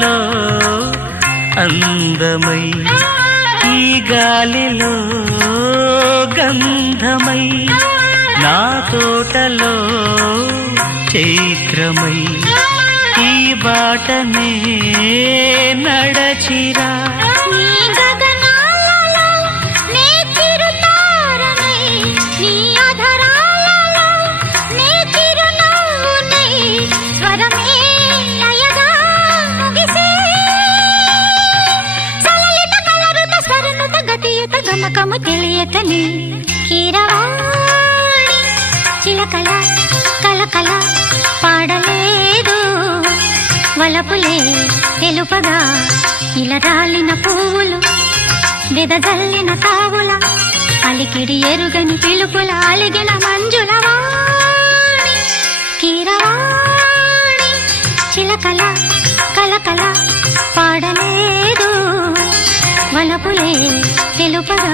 తోటలో అందమై ఈ గాలిలో గంధమై నా తోటలో చైత్రమై ఈ బాటనే నడచిరా గమకము తెలియకని కీరవాణి చిలకల కలకల పాడలేదు వలపులే తెలుపగా ఇలా రాలిన పువ్వులు వెదజల్లిన తావుల అలికిడి ఎరుగని పిలుపుల అలిగిన మంజుల వాణి కీరవాణి చిలకల కలకల పాడలేదు వలపులే తెలుపగా